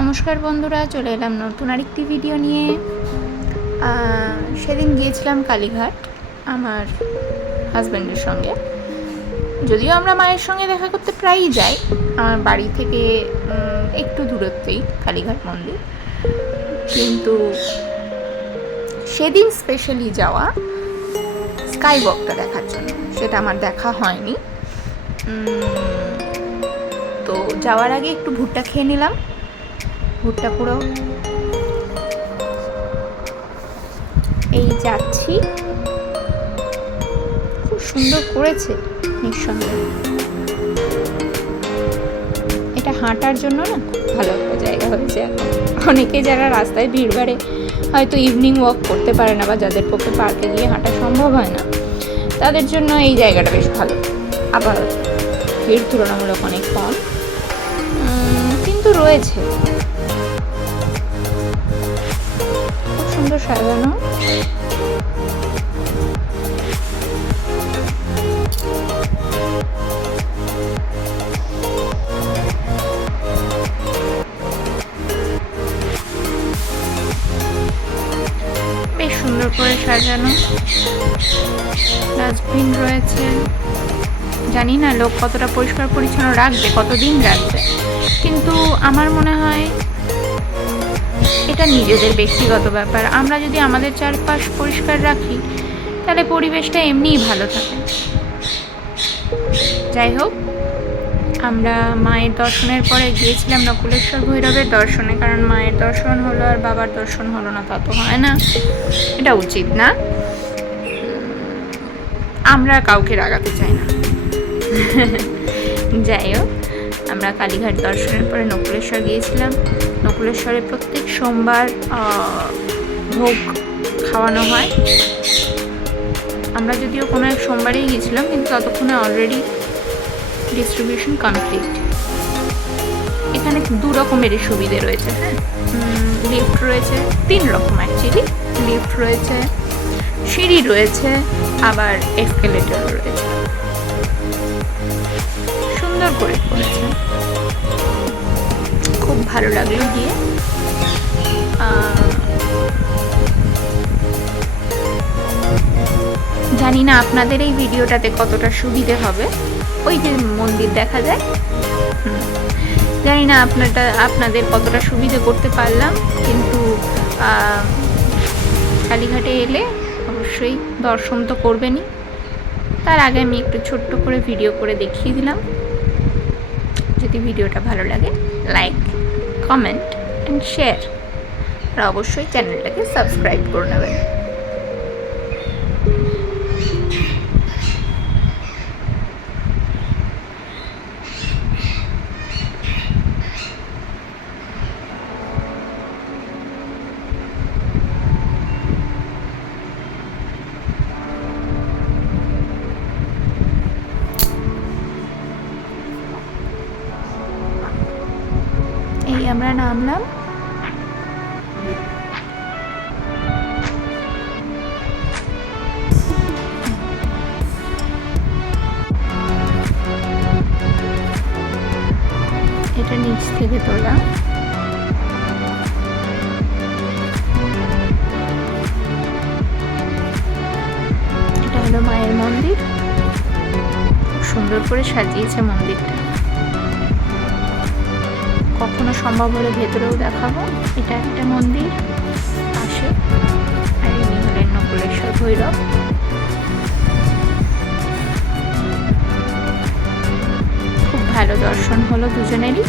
নমস্কার বন্ধুরা, চলে এলাম নতুন আরেকটি ভিডিও নিয়ে। সেদিন গিয়েছিলাম কালীঘাট আমার হাজব্যান্ডের সঙ্গে। যদিও আমরা মায়ের সঙ্গে দেখা করতে প্রায়ই যাই, আমার বাড়ি থেকে একটু দূরত্বেই কালীঘাট মন্দির, কিন্তু সেদিন স্পেশালি যাওয়া স্কাই ওয়াকটা দেখার জন্য। সেটা আমার দেখা হয়নি। তো যাওয়ার আগে একটু ভুট্টা খেয়ে নিলাম। ভুট্টা পুরো এই যাচ্ছি, খুব সুন্দর করেছে নিঃসন্দেহে। এটা হাঁটার জন্য না খুব ভালো একটা জায়গা হয়েছে এখন। অনেকে যারা রাস্তায় ভিড়ভাড়ে হয়তো ইভিনিং ওয়াক করতে পারে না, বা যাদের পক্ষে পার্কে গিয়ে হাঁটা সম্ভব হয় না, তাদের জন্য এই জায়গাটা বেশ ভালো। আবার ভিড় তুলনামূলক অনেক কম, কিন্তু রয়েছে, খুব সুন্দর সাজানো। বেশ সুন্দর করে সাজানো, ডাস্টবিন রয়েছে। জানি না লোক কতটা পরিষ্কার পরিচ্ছন্ন রাখবে, কতদিন রাখবে, কিন্তু আমার মনে হয় এটা নিজেদের ব্যক্তিগত ব্যাপার। আমরা যদি আমাদের চারপাশ পরিষ্কার রাখি তাহলে পরিবেশটা এমনিই ভালো থাকে। যাই হোক, আমরা মায়ের দর্শনের পরে গিয়েছিলাম নকুলেশ্বর ভৈরবের দর্শনে, কারণ মায়ের দর্শন হলো আর বাবার দর্শন হলো না, তা তো হয় না, এটা উচিত না। আমরা কাউকে রাগাতে চাই না। যাই হোক, আমরা কালীঘাট দর্শনের পরে নকুলেশ্বর গিয়েছিলাম। নকুলেশ্বরে প্রত্যেক সোমবার ভোগ খাওয়ানো হয়। আমরা যদিও কোনো এক সোমবারেই গিয়েছিলাম, কিন্তু ততক্ষণে অলরেডি ডিস্ট্রিবিউশন কমপ্লিট। এখানে দু রকমেরই সুবিধে রয়েছে। হ্যাঁ, লিফট রয়েছে, 3 রকম অ্যাকচুয়ালি। লিফট রয়েছে, সিঁড়ি রয়েছে, আবার এসকেলেটরও রয়েছে। সুন্দর করে করেছে, খুব ভালো লাগলো গিয়ে। জানি না আপনাদের এই ভিডিওটাতে কতটা সুবিধে হবে। ওই যে মন্দির দেখা যায়, জানি না আপনাদের কতটা সুবিধে করতে পারলাম, কিন্তু কালীঘাটে এলে অবশ্যই দর্শন তো করবেনই। তার আগে আমি একটু ছোট্ট করে ভিডিও করে দেখিয়ে দিলাম। যদি ভিডিওটা ভালো লাগে, লাইক, কমেন্ট অ্যান্ড শেয়ার, আর অবশ্যই চ্যানেলটাকে সাবস্ক্রাইব করে নেবেন। এই আমরা নামলাম। এটা নিচ থেকে তোলা। এটা হলো মায়ের মন্দির, খুব সুন্দর করে সাজিয়েছে মন্দিরটা। কখনো সম্ভব হলে ভেতরেও দেখাবো। এটা একটা মন্দির পাশে, আর ইনি হলেন নকুলেশ্বর ভৈরব। খুব ভালো দর্শন হলো দুজনেরই।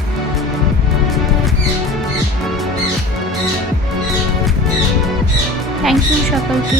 থ্যাংক ইউ সকলকে।